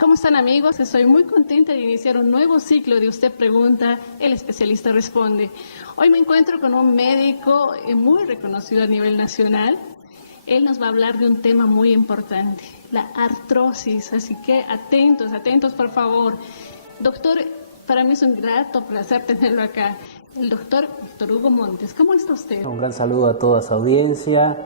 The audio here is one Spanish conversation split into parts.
¿Cómo están, amigos? Estoy muy contenta de iniciar un nuevo ciclo de Usted Pregunta, el especialista responde. Hoy me encuentro con un médico muy reconocido a nivel nacional. Él nos va a hablar de un tema muy importante, la artrosis. Así que atentos, por favor. Doctor, para mí es un grato placer tenerlo acá. El doctor Víctor Hugo Montes. ¿Cómo está usted? Un gran saludo a toda su audiencia.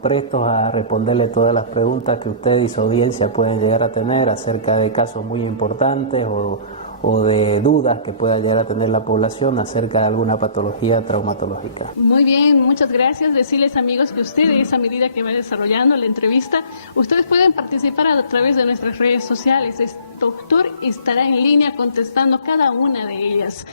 Prestos a responderle todas las preguntas que usted y su audiencia pueden llegar a tener acerca de casos muy importantes o de dudas que pueda llegar a tener la población acerca de alguna patología traumatológica. Muy bien, muchas gracias. Decirles, amigos, que ustedes, a medida que va desarrollando la entrevista, ustedes pueden participar a través de nuestras redes sociales. El doctor estará en línea contestando cada una de ellas.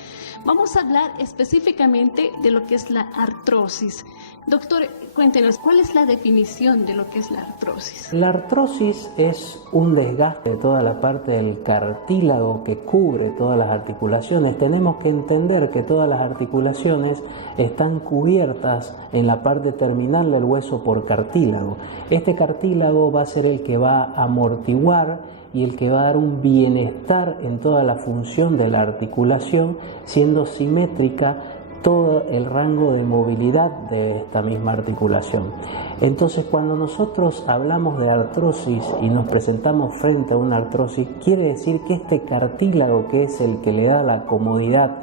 Vamos a hablar específicamente de lo que es la artrosis. Doctor, cuéntenos, ¿cuál es la definición de lo que es la artrosis? La artrosis es un desgaste de toda la parte del cartílago que cubre todas las articulaciones. Tenemos que entender que todas las articulaciones están cubiertas en la parte terminal del hueso por cartílago. Este cartílago va a ser el que va a amortiguar y el que va a dar un bienestar en toda la función de la articulación, siendo simétrica todo el rango de movilidad de esta misma articulación. Entonces, cuando nosotros hablamos de artrosis y nos presentamos frente a una artrosis, quiere decir que este cartílago, que es el que le da la comodidad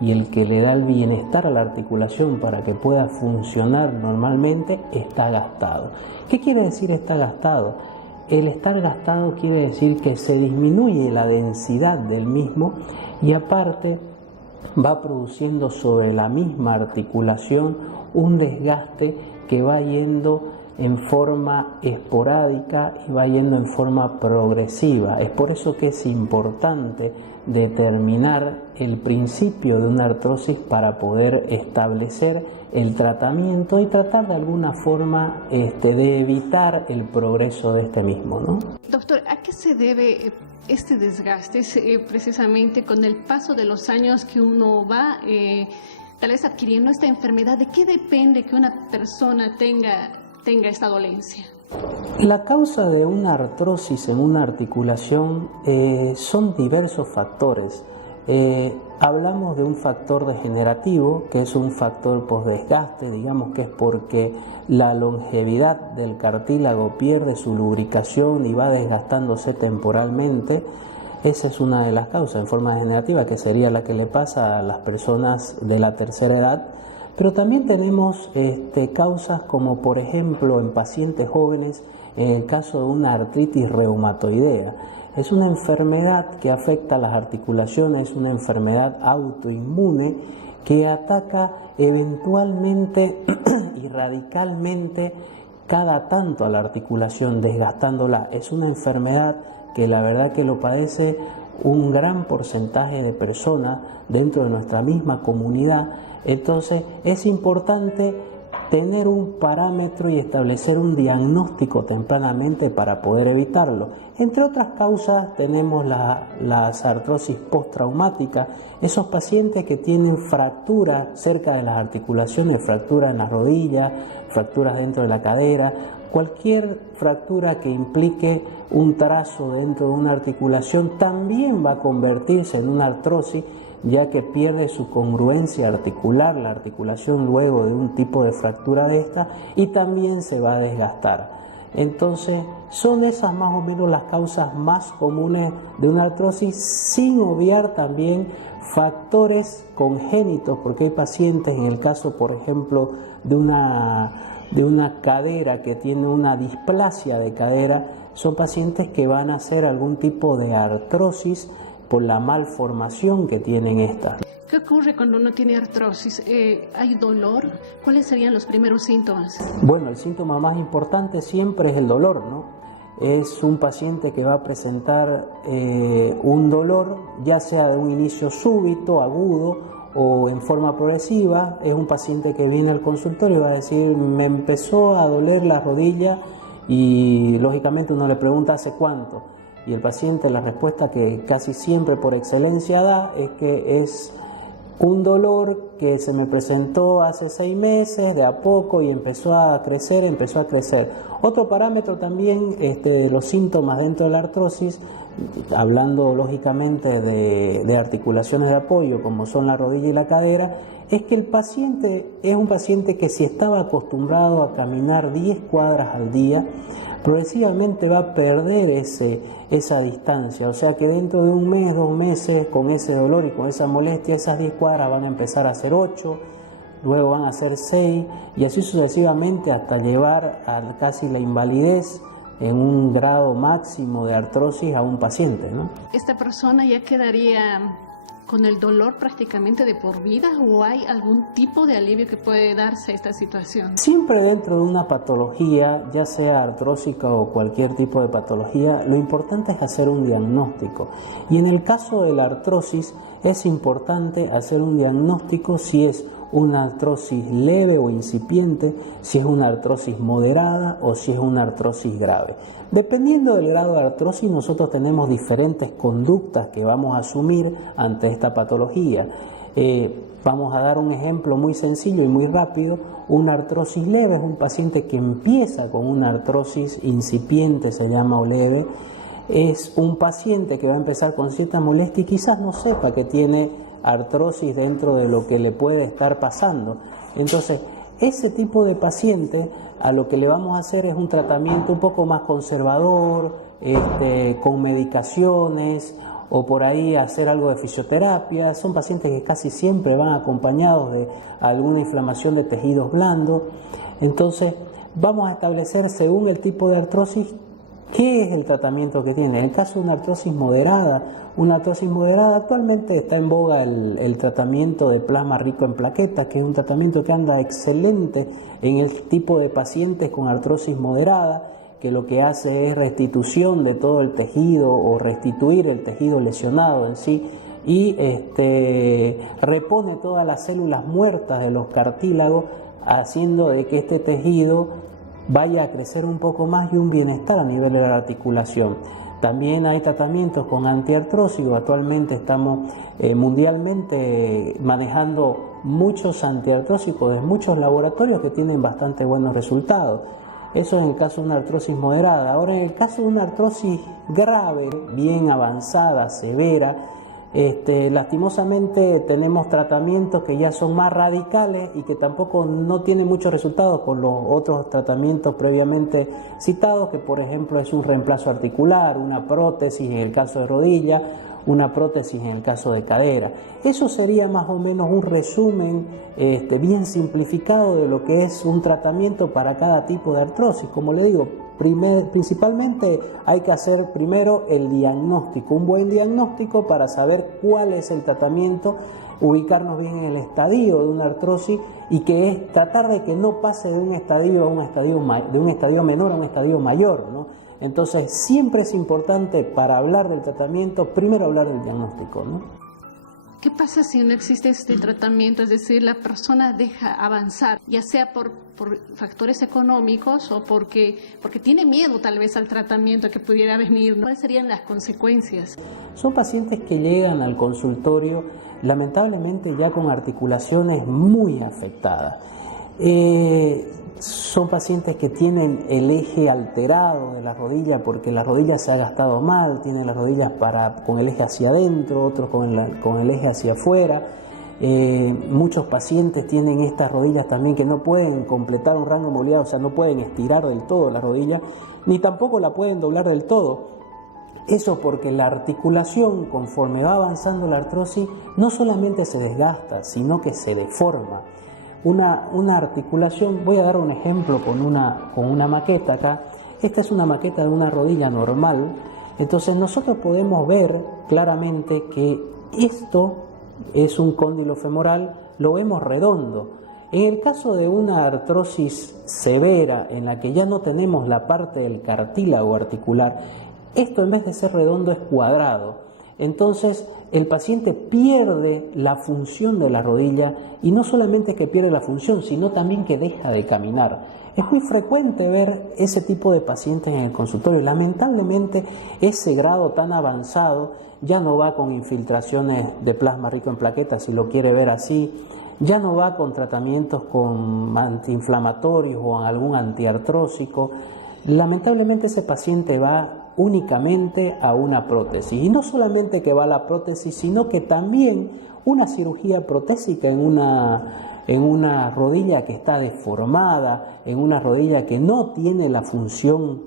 y el que le da el bienestar a la articulación para que pueda funcionar normalmente, está gastado. ¿Qué quiere decir está gastado? El estar gastado quiere decir que se disminuye la densidad del mismo y aparte va produciendo sobre la misma articulación un desgaste que va yendo en forma esporádica y va yendo en forma progresiva. Es por eso que es importante determinar el principio de una artrosis para poder establecer el tratamiento y tratar de alguna forma de evitar el progreso de este mismo, ¿no? Doctor, ¿a qué se debe este desgaste? ¿Es precisamente con el paso de los años que uno va tal vez adquiriendo esta enfermedad? ¿De qué depende que una persona tenga esta dolencia? La causa de una artrosis en una articulación son diversos factores. Hablamos de un factor degenerativo, que es un factor postdesgaste, digamos que es porque la longevidad del cartílago pierde su lubricación y va desgastándose temporalmente. Esa es una de las causas en forma degenerativa, que sería la que le pasa a las personas de la tercera edad. Pero también tenemos causas como, por ejemplo, en pacientes jóvenes, en el caso de una artritis reumatoidea. Es una enfermedad que afecta a las articulaciones, una enfermedad autoinmune que ataca eventualmente y radicalmente cada tanto a la articulación, desgastándola. Es una enfermedad que la verdad que lo padece un gran porcentaje de personas dentro de nuestra misma comunidad. Entonces es importante tener un parámetro y establecer un diagnóstico tempranamente para poder evitarlo. Entre otras causas tenemos las artrosis postraumáticas, esos pacientes que tienen fracturas cerca de las articulaciones, fracturas en las rodillas, fracturas dentro de la cadera, cualquier fractura que implique un trazo dentro de una articulación también va a convertirse en una artrosis, ya que pierde su congruencia articular, la articulación luego de un tipo de fractura de esta, y también se va a desgastar. Entonces, son esas más o menos las causas más comunes de una artrosis, sin obviar también factores congénitos, porque hay pacientes, en el caso, por ejemplo, de una cadera que tiene una displasia de cadera, son pacientes que van a hacer algún tipo de artrosis por la malformación que tienen estas. ¿Qué ocurre cuando uno tiene artrosis? ¿Hay dolor? ¿Cuáles serían los primeros síntomas? Bueno, el síntoma más importante siempre es el dolor, ¿no? Es un paciente que va a presentar un dolor, ya sea de un inicio súbito, agudo o en forma progresiva. Es un paciente que viene al consultorio y va a decir, me empezó a doler la rodilla, y lógicamente uno le pregunta ¿hace cuánto? Y el paciente, la respuesta que casi siempre por excelencia da es que es un dolor que se me presentó hace 6 meses, de a poco, y empezó a crecer. Otro parámetro también de los síntomas dentro de la artrosis, hablando lógicamente de articulaciones de apoyo como son la rodilla y la cadera, es que el paciente es un paciente que si estaba acostumbrado a caminar 10 cuadras al día, progresivamente va a perder esa distancia, o sea que dentro de 1 mes, 2 meses, con ese dolor y con esa molestia, esas 10 cuadras van a empezar a ser 8, luego van a ser 6 y así sucesivamente hasta llevar a casi la invalidez en un grado máximo de artrosis a un paciente, ¿no? ¿Esta persona ya quedaría con el dolor prácticamente de por vida o hay algún tipo de alivio que puede darse a esta situación? Siempre dentro de una patología, ya sea artrósica o cualquier tipo de patología, lo importante es hacer un diagnóstico. Y en el caso de la artrosis es importante hacer un diagnóstico si es una artrosis leve o incipiente, si es una artrosis moderada o si es una artrosis grave. Dependiendo del grado de artrosis, nosotros tenemos diferentes conductas que vamos a asumir ante esta patología. Vamos a dar un ejemplo muy sencillo y muy rápido. Una artrosis leve es un paciente que empieza con una artrosis incipiente, se llama, o leve. Es un paciente que va a empezar con cierta molestia y quizás no sepa que tiene artrosis dentro de lo que le puede estar pasando. Entonces, ese tipo de paciente a lo que le vamos a hacer es un tratamiento un poco más conservador, con medicaciones o por ahí hacer algo de fisioterapia. Son pacientes que casi siempre van acompañados de alguna inflamación de tejidos blandos. Entonces, vamos a establecer según el tipo de artrosis qué es el tratamiento que tiene. En el caso de una artrosis moderada actualmente está en boga el tratamiento de plasma rico en plaquetas, que es un tratamiento que anda excelente en el tipo de pacientes con artrosis moderada, que lo que hace es restitución de todo el tejido o restituir el tejido lesionado en sí y repone todas las células muertas de los cartílagos, haciendo de que este tejido vaya a crecer un poco más y un bienestar a nivel de la articulación. También hay tratamientos con antiartrósicos. Actualmente estamos mundialmente manejando muchos antiartrósicos de muchos laboratorios que tienen bastante buenos resultados. Eso en el caso de una artrosis moderada. Ahora, en el caso de una artrosis grave, bien avanzada, severa, lastimosamente tenemos tratamientos que ya son más radicales y que tampoco no tienen muchos resultados con los otros tratamientos previamente citados, que por ejemplo es un reemplazo articular, una prótesis en el caso de rodilla, una prótesis en el caso de cadera. Eso sería más o menos un resumen bien simplificado de lo que es un tratamiento para cada tipo de artrosis. Como le digo, principalmente hay que hacer primero el diagnóstico, un buen diagnóstico para saber cuál es el tratamiento, ubicarnos bien en el estadio de una artrosis y que es tratar de que no pase de un estadio a un estadio de un estadio menor a un estadio mayor, ¿no? Entonces siempre es importante para hablar del tratamiento primero hablar del diagnóstico, ¿no? ¿Qué pasa si no existe este tratamiento? Es decir, la persona deja avanzar, ya sea por factores económicos o porque tiene miedo tal vez al tratamiento que pudiera venir. ¿Cuáles serían las consecuencias? Son pacientes que llegan al consultorio lamentablemente ya con articulaciones muy afectadas. Son pacientes que tienen el eje alterado de la rodilla porque la rodilla se ha gastado mal, tienen las rodillas con el eje hacia adentro, otros con el eje hacia afuera. Muchos pacientes tienen estas rodillas también que no pueden completar un rango de movilidad, o sea, no pueden estirar del todo la rodilla, ni tampoco la pueden doblar del todo. Eso porque la articulación, conforme va avanzando la artrosis, no solamente se desgasta, sino que se deforma. Una articulación, voy a dar un ejemplo con una maqueta acá. Esta es una maqueta de una rodilla normal. Entonces nosotros podemos ver claramente que esto es un cóndilo femoral, lo vemos redondo. En el caso de una artrosis severa en la que ya no tenemos la parte del cartílago articular, esto en vez de ser redondo es cuadrado. Entonces el paciente pierde la función de la rodilla y no solamente que pierde la función, sino también que deja de caminar. Es muy frecuente ver ese tipo de pacientes en el consultorio. Lamentablemente ese grado tan avanzado ya no va con infiltraciones de plasma rico en plaquetas, si lo quiere ver así, ya no va con tratamientos con antiinflamatorios o algún antiartrósico, lamentablemente ese paciente va únicamente a una prótesis. Y no solamente que va a la prótesis, sino que también una cirugía protésica en una rodilla que está deformada, en una rodilla que no tiene la función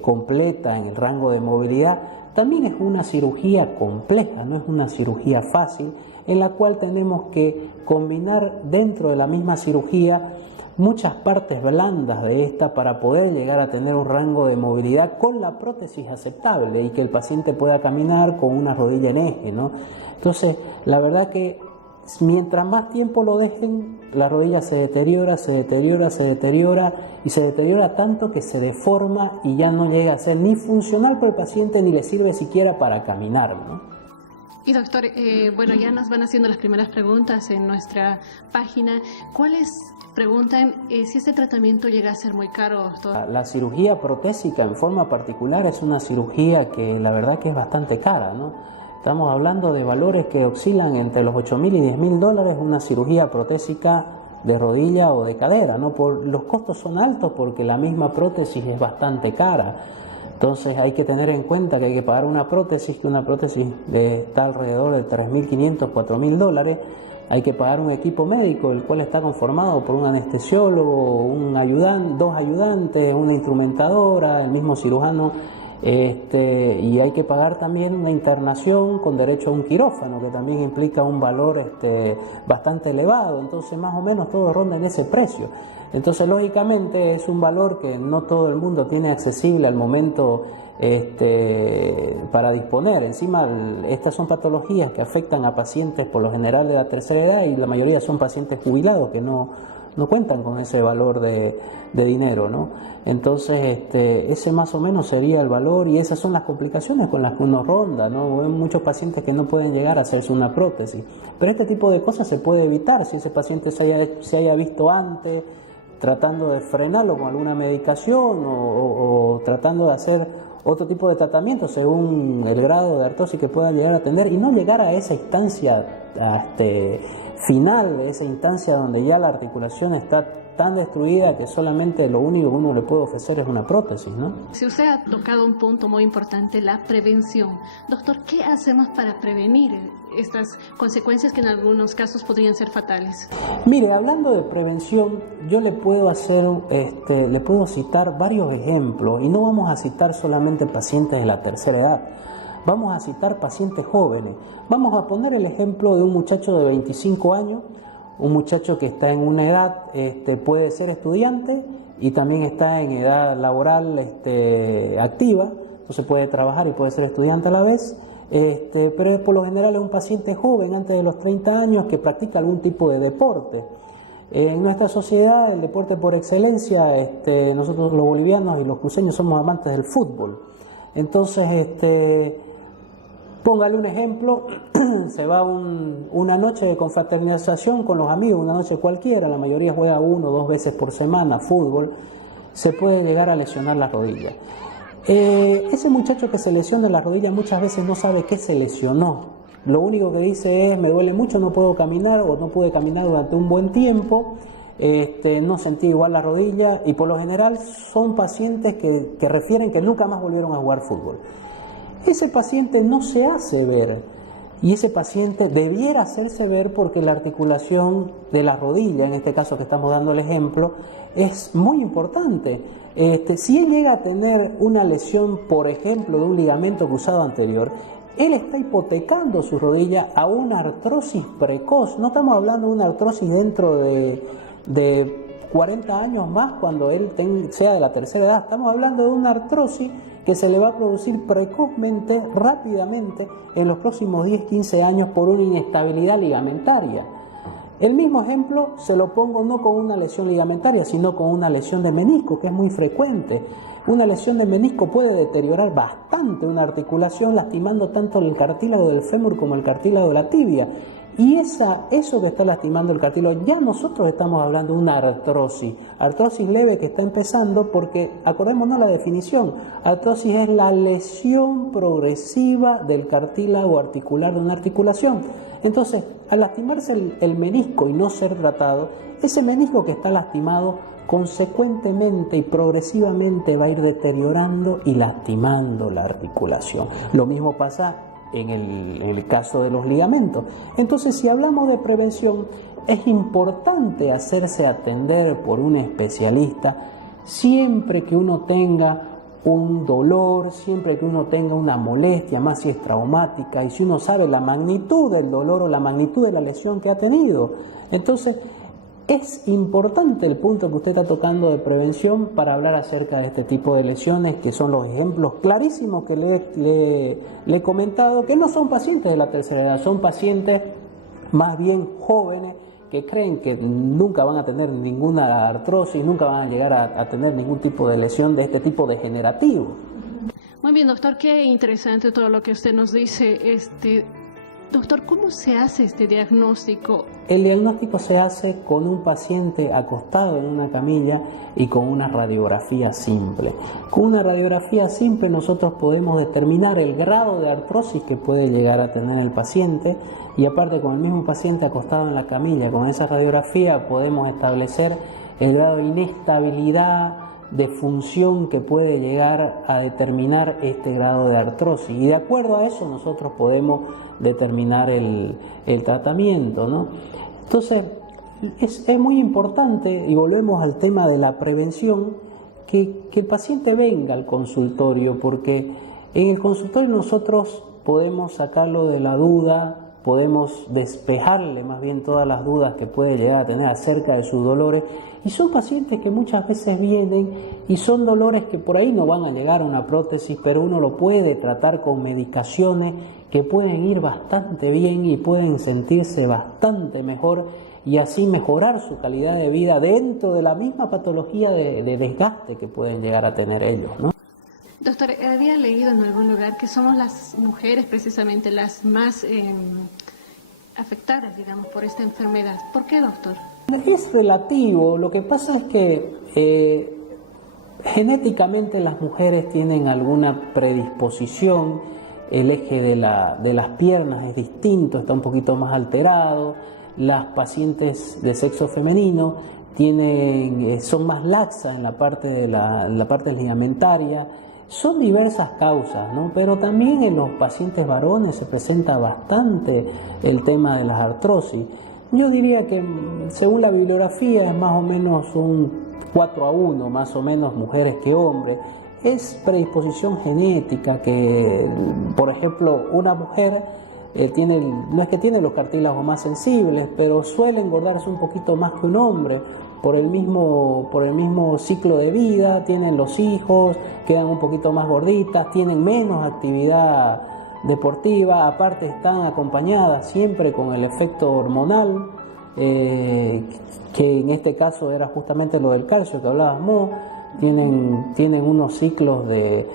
completa en el rango de movilidad, también es una cirugía compleja, no es una cirugía fácil, en la cual tenemos que combinar dentro de la misma cirugía muchas partes blandas de esta para poder llegar a tener un rango de movilidad con la prótesis aceptable y que el paciente pueda caminar con una rodilla en eje, ¿no? Entonces, la verdad que mientras más tiempo lo dejen, la rodilla se deteriora y se deteriora tanto que se deforma y ya no llega a ser ni funcional para el paciente ni le sirve siquiera para caminar, ¿no? Y doctor, bueno, ya nos van haciendo las primeras preguntas en nuestra página. ¿Cuáles preguntan si este tratamiento llega a ser muy caro, doctor? La cirugía protésica en forma particular es una cirugía que la verdad que es bastante cara, ¿no? Estamos hablando de valores que oscilan entre los $8.000 y $10.000 una cirugía protésica de rodilla o de cadera, ¿no? Los costos son altos porque la misma prótesis es bastante cara. Entonces hay que tener en cuenta que hay que pagar una prótesis, que una prótesis está alrededor de $3.500, $4.000. Hay que pagar un equipo médico, el cual está conformado por un anestesiólogo, dos ayudantes, una instrumentadora, el mismo cirujano. Y hay que pagar también una internación con derecho a un quirófano, que también implica un valor bastante elevado. Entonces más o menos todo ronda en ese precio. Entonces lógicamente es un valor que no todo el mundo tiene accesible al momento para disponer. Encima estas son patologías que afectan a pacientes por lo general de la tercera edad y la mayoría son pacientes jubilados que no cuentan con ese valor de dinero, ¿no? Entonces, ese más o menos sería el valor y esas son las complicaciones con las que uno ronda, ¿no? Hay muchos pacientes que no pueden llegar a hacerse una prótesis, pero este tipo de cosas se puede evitar si ese paciente se haya visto antes, tratando de frenarlo con alguna medicación o tratando de hacer otro tipo de tratamiento según el grado de artrosis que pueda llegar a tener y no llegar a esa instancia final, esa instancia donde ya la articulación está tan destruida que solamente lo único que uno le puede ofrecer es una prótesis, ¿no? Si usted ha tocado un punto muy importante, la prevención. Doctor, ¿qué hacemos para prevenir estas consecuencias que en algunos casos podrían ser fatales? Mire, hablando de prevención, yo le puedo citar varios ejemplos y no vamos a citar solamente pacientes de la tercera edad. Vamos a citar pacientes jóvenes. Vamos a poner el ejemplo de un muchacho de 25 años, un muchacho que está en una edad, puede ser estudiante y también está en edad laboral activa, entonces puede trabajar y puede ser estudiante a la vez, pero por lo general es un paciente joven, antes de los 30 años, que practica algún tipo de deporte. En nuestra sociedad, el deporte por excelencia, nosotros los bolivianos y los cruceños somos amantes del fútbol. Entonces, póngale un ejemplo, se va una noche de confraternización con los amigos, una noche cualquiera, la mayoría juega 1 o 2 veces por semana fútbol, se puede llegar a lesionar la rodilla. Ese muchacho que se lesiona la rodilla muchas veces no sabe qué se lesionó. Lo único que dice es, me duele mucho, no puedo caminar o no pude caminar durante un buen tiempo, no sentí igual la rodilla y por lo general son pacientes que refieren que nunca más volvieron a jugar fútbol. Ese paciente no se hace ver y ese paciente debiera hacerse ver porque la articulación de la rodilla, en este caso que estamos dando el ejemplo, es muy importante. Si él llega a tener una lesión, por ejemplo, de un ligamento cruzado anterior, él está hipotecando su rodilla a una artrosis precoz. No estamos hablando de una artrosis dentro de 40 años más cuando él sea de la tercera edad. Estamos hablando de una artrosis que se le va a producir precozmente, rápidamente, en los próximos 10-15 años por una inestabilidad ligamentaria. El mismo ejemplo se lo pongo no con una lesión ligamentaria, sino con una lesión de menisco, que es muy frecuente. Una lesión de menisco puede deteriorar bastante una articulación, lastimando tanto el cartílago del fémur como el cartílago de la tibia. Y eso que está lastimando el cartílago, ya nosotros estamos hablando de una artrosis leve que está empezando porque, acordémonos la definición, artrosis es la lesión progresiva del cartílago articular de una articulación. Entonces, al lastimarse el menisco y no ser tratado, ese menisco que está lastimado consecuentemente y progresivamente va a ir deteriorando y lastimando la articulación. Lo mismo pasa en el caso de los ligamentos. Entonces, si hablamos de prevención, es importante hacerse atender por un especialista siempre que uno tenga un dolor, siempre que uno tenga una molestia, más si es traumática, y si uno sabe la magnitud del dolor o la magnitud de la lesión que ha tenido. Entonces, es importante el punto que usted está tocando de prevención para hablar acerca de este tipo de lesiones, que son los ejemplos clarísimos que le he comentado, que no son pacientes de la tercera edad, son pacientes más bien jóvenes que creen que nunca van a tener ninguna artrosis, nunca van a llegar a tener ningún tipo de lesión de este tipo degenerativo. Muy bien, doctor, qué interesante todo lo que usted nos dice. Doctor, ¿cómo se hace este diagnóstico? El diagnóstico se hace con un paciente acostado en una camilla y con una radiografía simple. Con una radiografía simple nosotros podemos determinar el grado de artrosis que puede llegar a tener el paciente, y aparte con el mismo paciente acostado en la camilla, con esa radiografía podemos establecer el grado de inestabilidad de función que puede llegar a determinar este grado de artrosis, y de acuerdo a eso nosotros podemos determinar el tratamiento, ¿no? Entonces es muy importante, y volvemos al tema de la prevención, que el paciente venga al consultorio, porque en el consultorio nosotros podemos sacarlo de la duda, podemos despejarle más bien todas las dudas que puede llegar a tener acerca de sus dolores, y son pacientes que muchas veces vienen y son dolores que por ahí no van a llegar a una prótesis, pero uno lo puede tratar con medicaciones que pueden ir bastante bien y pueden sentirse bastante mejor, y así mejorar su calidad de vida dentro de la misma patología de desgaste que pueden llegar a tener ellos, ¿no? Doctor, había leído en algún lugar que somos las mujeres precisamente las más afectadas, digamos, por esta enfermedad. ¿Por qué, doctor? Es relativo. Lo que pasa es que genéticamente las mujeres tienen alguna predisposición, el eje de las piernas es distinto, está un poquito más alterado, las pacientes de sexo femenino son más laxas en la parte ligamentaria. Son diversas causas, ¿no? Pero también en los pacientes varones se presenta bastante el tema de las artrosis. Yo diría que según la bibliografía es más o menos un 4-1, más o menos mujeres que hombres. Es predisposición genética que, por ejemplo, una mujer no es que tiene los cartílagos más sensibles, pero suele engordarse un poquito más que un hombre por el mismo ciclo de vida, tienen los hijos, quedan un poquito más gorditas, tienen menos actividad deportiva, aparte están acompañadas siempre con el efecto hormonal, que en este caso era justamente lo del calcio que hablábamos. Tienen unos ciclos de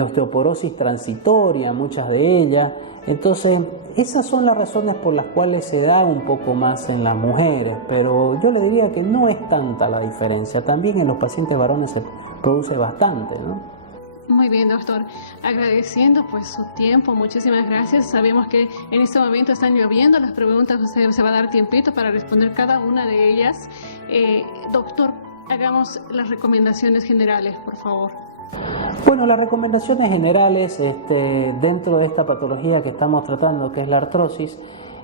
osteoporosis transitoria, muchas de ellas. Entonces, esas son las razones por las cuales se da un poco más en las mujeres, pero yo le diría que no es tanta la diferencia. También en los pacientes varones se produce bastante, ¿no? Muy bien, doctor. Agradeciendo pues su tiempo, muchísimas gracias. Sabemos que en este momento están lloviendo las preguntas, usted se va a dar tiempito para responder cada una de ellas. Doctor, hagamos las recomendaciones generales, por favor. Bueno, las recomendaciones generales dentro de esta patología que estamos tratando, que es la artrosis,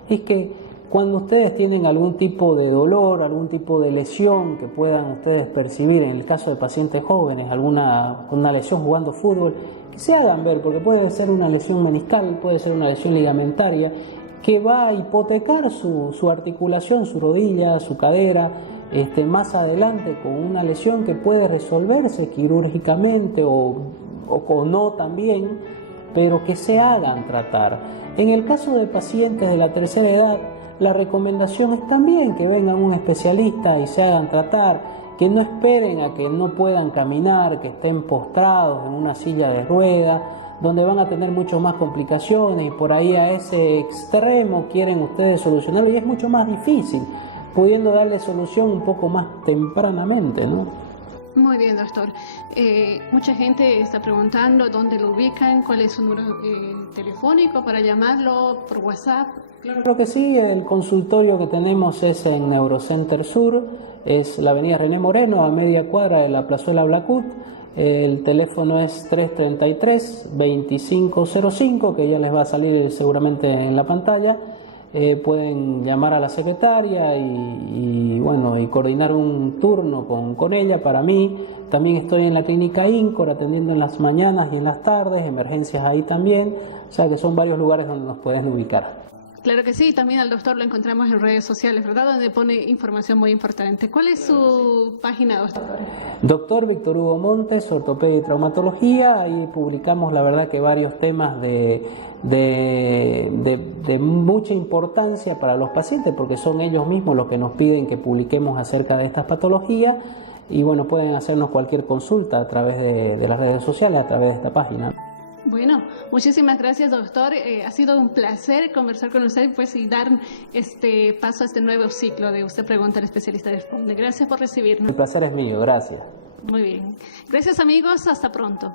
es que cuando ustedes tienen algún tipo de dolor, algún tipo de lesión que puedan ustedes percibir, en el caso de pacientes jóvenes, una lesión jugando fútbol, que se hagan ver, porque puede ser una lesión meniscal, puede ser una lesión ligamentaria, que va a hipotecar su articulación, su rodilla, su cadera, más adelante con una lesión que puede resolverse quirúrgicamente o no también, pero que se hagan tratar. En el caso de pacientes de la tercera edad, la recomendación es también que vengan un especialista y se hagan tratar, que no esperen a que no puedan caminar, que estén postrados en una silla de ruedas, donde van a tener mucho más complicaciones y por ahí a ese extremo quieren ustedes solucionarlo y es mucho más difícil, pudiendo darle solución un poco más tempranamente, ¿no? Muy bien, doctor. Mucha gente está preguntando dónde lo ubican, cuál es su número telefónico para llamarlo por WhatsApp. Claro que sí, el consultorio que tenemos es en Neurocenter Sur, es la avenida René Moreno, a media cuadra de la Plazuela Blacut. El teléfono es 333-2505, que ya les va a salir seguramente en la pantalla. Pueden llamar a la secretaria y coordinar un turno con ella. Para mí, también estoy en la clínica INCOR atendiendo en las mañanas y en las tardes, emergencias ahí también, o sea que son varios lugares donde nos pueden ubicar. Claro que sí, también al doctor lo encontramos en redes sociales, ¿verdad? Donde pone información muy importante. ¿Cuál es su página, doctor? Doctor Víctor Hugo Montes, ortopedia y traumatología. Ahí publicamos, la verdad, que varios temas de mucha importancia para los pacientes, porque son ellos mismos los que nos piden que publiquemos acerca de estas patologías. Y bueno, pueden hacernos cualquier consulta a través de las redes sociales, a través de esta página. Bueno, muchísimas gracias, doctor. Ha sido un placer conversar con usted y dar paso a este nuevo ciclo de Usted Pregunta, el especialista responde. Gracias por recibirnos. El placer es mío, gracias. Muy bien. Gracias, amigos. Hasta pronto.